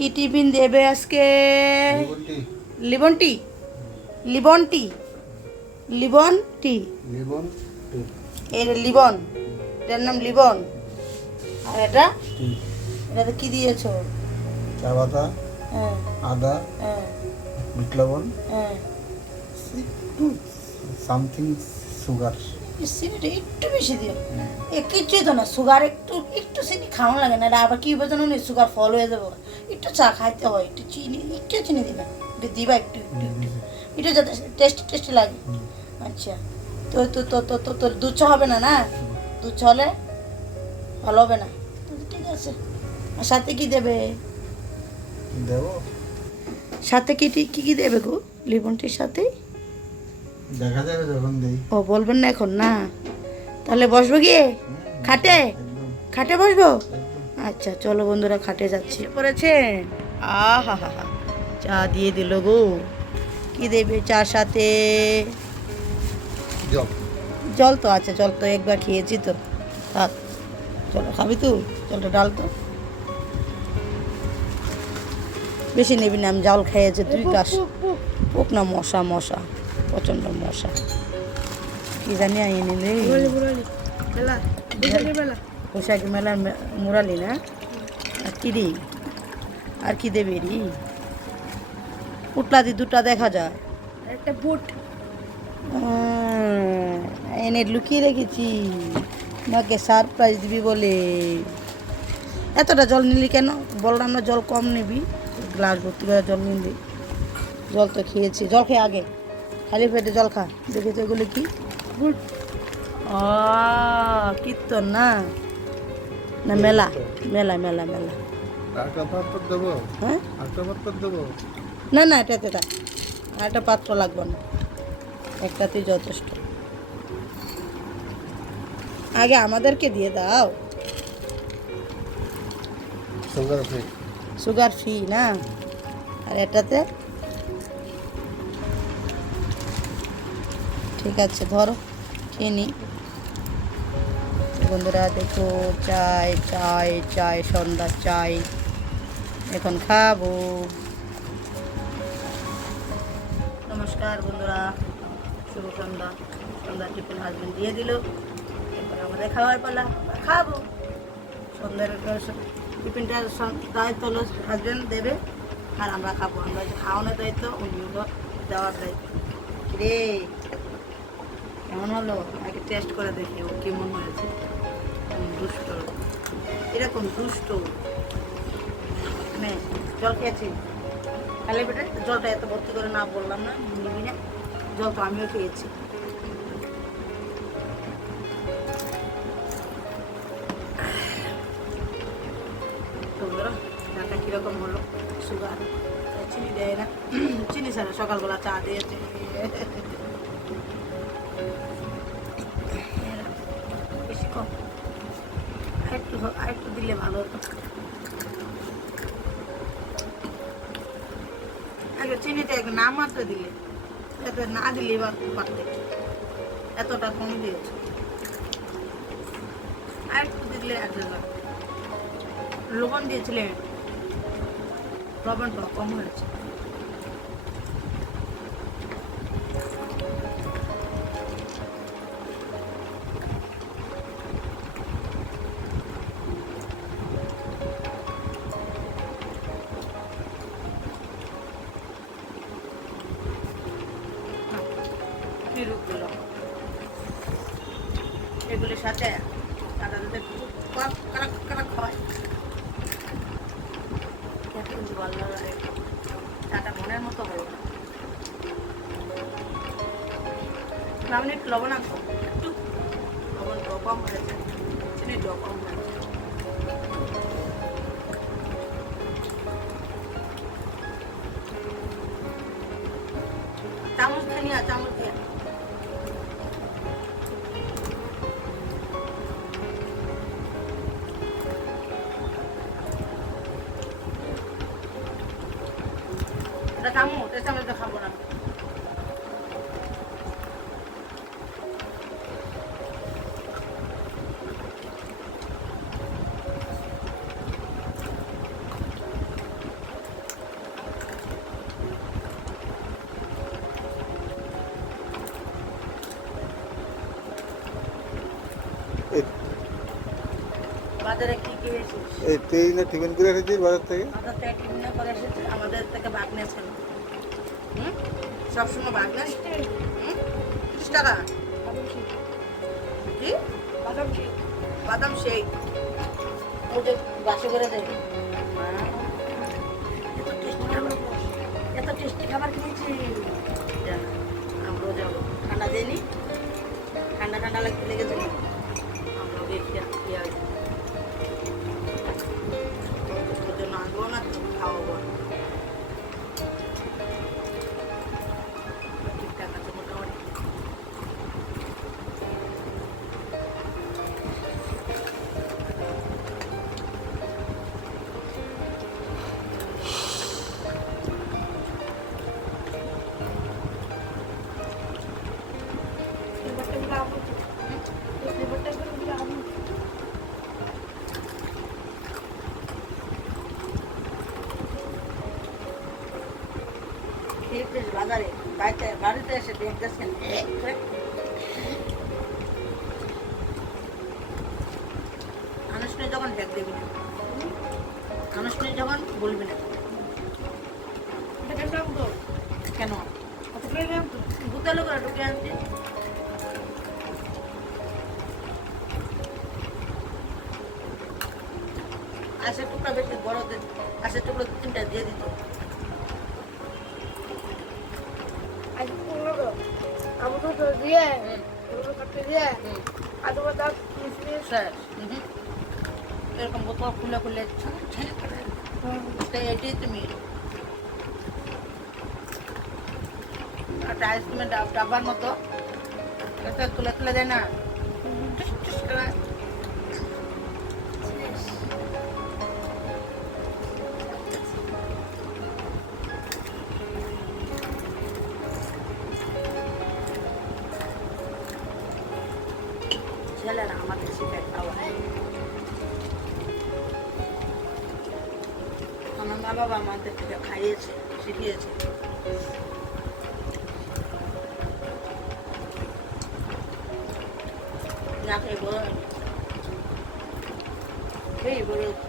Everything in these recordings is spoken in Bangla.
কি টিফিন দেবে আজকে? লিবন টি। লিবন টি। লিবন টি। লিবন টি। এটা লিবন, এটার নাম লিবন। আর এটা টি। এটাতে কি দিয়েছো? চা পাতা, হ্যাঁ আদা, হ্যাঁ বিট লবণ, হ্যাঁ। Something sugar. চিনিটা একটু বেশি দিও। এ কিছুই তো না, সুগার একটু একটু চিনি খাওয়া লাগে না। এটা আবার কি বোঝানো নেই, সুগার ফল হয়ে যাবো। একটু চা খাইতে হয়, একটু চিনি, একটু চিনি দিবা, দিবা একটু একটু একটু, একটু যাতে টেস্টি টেস্টি লাগে। আচ্ছা, তো তো তো তো তো তোর দুধ চা হবে না? না, দুধ চা হলে ভালো হবে না। ঠিক আছে, আর সাথে কি দেবে? দেবো, সাথে কি কি কি দেবে গো লিবন টির সাথে? দেখা যাবে যখন দেই। ও বলবেন না এখন? না, তাহলে বসবো গিয়ে খাটে? একদম খাটে বসবো? একদম। আচ্ছা চলো বন্ধুরা, খাটে যাচ্ছি। পড়েছেন? আহা হা হা, চা দিয়ে দিল গো। কি দেবে চার সাথে? জল। জল তো আছে, জল তো একবার খেয়েছি তো। থাক, চলো খাবি তুই? জলটা ডাল তো, বেশি নেবি না, আমি জল খেয়েছি 2 গ্লাস। পোক না, মশা মশা, প্রচণ্ড মশা। কি জানি আইয়ে নিলে পোশাক মেলার মুরালি না। আর কি রে, আর কি দেবে রি? পুটলা দি দুটা দেখা যায়, একটা বুট। এনে লুকিয়ে রেখেছি, মাকে সারপ্রাইজ দিবি বলে। এতটা জল নিলি কেন? বললাম না জল কম নিবি, গ্লাস ভর্তি করে জল নিবি। জল তো খেয়েছি, জল খেয়ে আগে, খালি পেটে জল খা। দেখি তো এগুলো কি? বুট। কীর্তন না, না মেলা, মেলা মেলা মেলা। আরেকটা পাত্র দেবো, হ্যাঁ, আরেকটা পাত্র দেবো। না না, এটাতে থাক, আর একটা পাত্র লাগবে না, একটাতেই যথেষ্ট। আগে আমাদেরকে দিয়ে দাও। Sugar free. সুগার ফ্রি না? আর এটাতে ঠিক আছে, ধরো খেয়ে নি। বন্ধুরা দেখো, চাই চাই চাই, সন্ধ্যার চাই এখন খাবো। নমস্কার বন্ধুরা, শুভ সন্ধ্যা। সন্ধ্যা টিফিন হাজবেন্ড দিয়ে দিল, এরপর আমাদের খাওয়ার পালা, আমরা খাবো। সন্ধ্যার টিফিনটা দায়িত্ব হলো হাজবেন্ড দেবে, আর আমরা খাবো। আমরা খাওয়ানোর দায়িত্ব, উনি দেওয়ার দায়িত্ব। রে কেমন হলো? আগে টেস্ট করে দেখি ও কেমন হয়েছে। দুষ্ট, এরকম দুষ্ট। মানে জল খেয়েছি খালি পেটে, জলটা এত ভর্তি করে না বললাম না, নিবি না জল, তো আমিও খেয়েছি। তোমরা চাটা কীরকম হলো? সুগার, চিনি দেয় না, চিনি ছাড়া সকালবেলা চা দিয়েছে। বেশি কম, আরেকটু দিলে ভালো হতো। আগে চিনিটা একটু না মাত্র দিলে, এত না দিলে এবার পারতে, এতটা কম দিয়েছে। আরেকটু দিলে লবণ দিয়েছিলেন, লবণটা কম হয়েছে। এগুলির সাথে চাটা দিতে কারা খাওয়ায়, কিন্তু ভালো লাগে। চাটা মনের মতো হলো না, আমি একটু লবণ আনতো, একটু লবণ কম হয়েছে, চিনি কম হয়েছে। চামচ দিয়ে নিয়ে, চামচ দিয়ে। এটা চামচ, এটা চামচ খাবো না। বাজারে কি কি হয়েছে? এই ট্রেনে টিফিন করে এসেছিস বাজার থেকে? আমাদের থেকে টিফিনে করে এসেছে, আমাদের থেকে ভাগ নিয়েছেন। হুম, সবসময় ভাগ নেস? হুম, 30 টাকা। কি? বাদাম শেক। ওই যে বাসে করে দেয়। এত টেস্টি খাবার খেয়েছি। আমরাও যাবো। ঠান্ডা দেয়নি? ঠান্ডা ঠান্ডা লেগেছে না? আমরাও গিয়ে খেয়ে আসবো। ওর জন্য আনবো না, খাওয়াবো না। ঠিকঠাক আছে মোটামুটি। খেয়েছিস বাজারে, বাড়িতে এসে দেখতেছেন আনুষ্ঠানিক যখন ঢেক দিবি না, আনুষ্ঠানিক যখন বলবি না। কেন ভূতালু করে ঢুকে আনছি? আশের টুকরা বেশি বড়দের, আশের টুকরো 2-3টা দিয়ে দিত। এরকম বোতল খুলে খুলে এটাই তুমি একটা আইসক্রিমের ডাব্বার মতো এটা তুলে তুলে দেয় না? টুস টুস করে। ছেলেরা আমাকে শিখায় খাওয়া। আমার মা বাবা আমাদের খাইয়েছে, শিখিয়েছে। না খেয়ে বড় হয়নি, খেয়েই বড় হচ্ছে।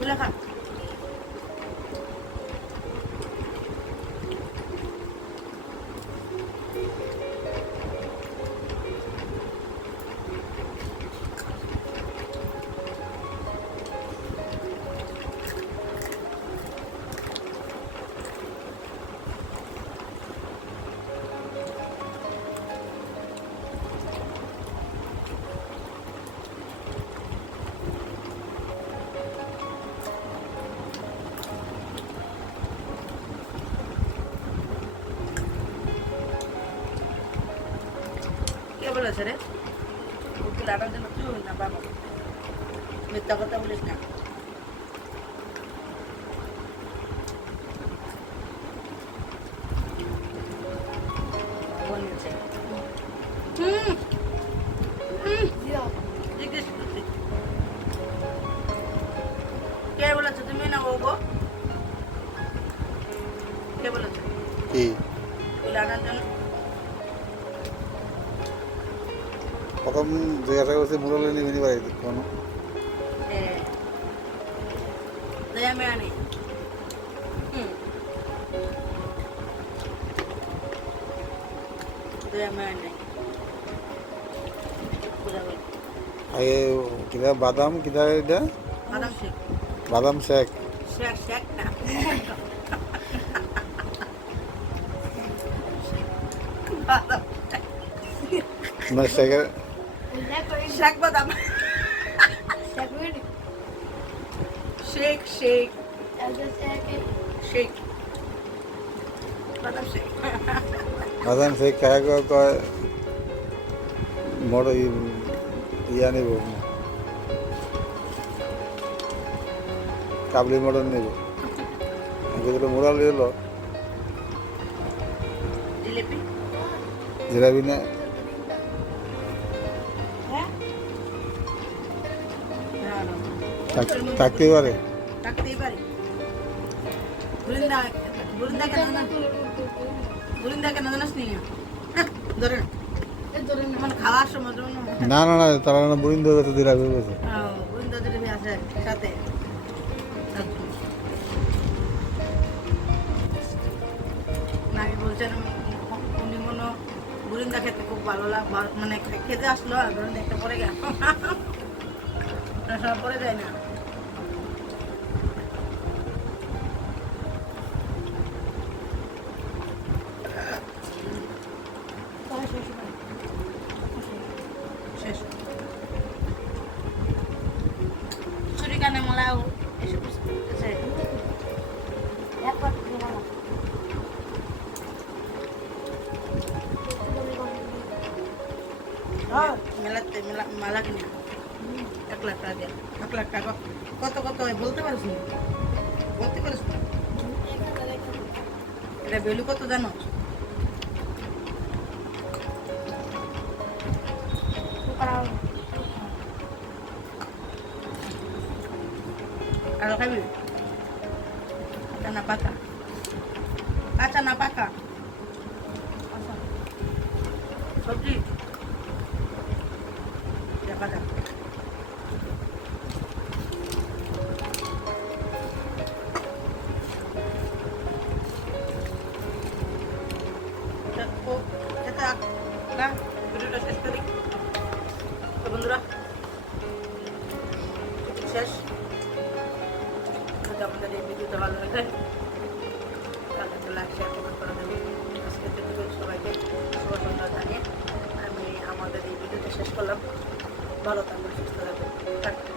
খুলে খা। কে বলেছে রে উকিল আনার জন্য তুই না বাবা? মিথ্যা কথা বলিস না। বলেছে জিজ্ঞেস করছি কে বলেছে? তুমি না ও গো? কে বলেছে কি উকিল আনার জন্য? প্রথম জিজ্ঞাসা করছে মুরলে নিবি বাড়িতে কোনো আমি আনি আমি আনি আগে কিনা বাদাম কিনা এটা বাদাম শেক। বাদাম শেক শেক শেক না বাদাম না শেকের শেক বাদাম শেক শেক শেক বাদাম শেক। বাদাম শেক খায় কয় মোর ইয়া নিব কাবলি মটন নিব এগুলো মোড়াল এলো জিলিপি জিলাপি না থাকতেই পারে থাকতেই পারি। বুরিন্দা কেন জানাস নি? ধরে মানে খাওয়ার সময় না না না তারা না বুরিন্দ হয়ে গেছে জিলাপি হয়ে গেছে বুরিন্দা জিলিপি আছে সাথে। নাকি বলছেন উনি মনে বুরিন্দা খেতে খুব ভালো মানে খেতে আসলো আর ধরেন একটা পরে গেল সব পরে যায় না। শেষ ছুরি কানে মোলাও এসব মেলাতে মালা কিনে 1 লাখ টাকা দিয়ে 1 লাখ টাকা কত কত হয় বলতে পারছ না? বলতে পারছ না? এটা ভ্যালু কত জানো? আরো খাবি? কাঁচা না পাকা? কাঁচা না পাকা? সবজি দেখা যাক। ভিডিওটা শেষ করি তো বন্ধুরা, শেষ। যদি আমাদের এই ভিডিওটা ভালো লাগে তাহলে লাইক শেয়ার কমেন্ট করে দেবেন। আজকে থেকে সবাইকে শুভ সন্ধ্যা জানিয়ে আমি আমাদের এই ভিডিওটা শেষ করলাম। ভালো থাকবেন, সুস্থ থাকবেন।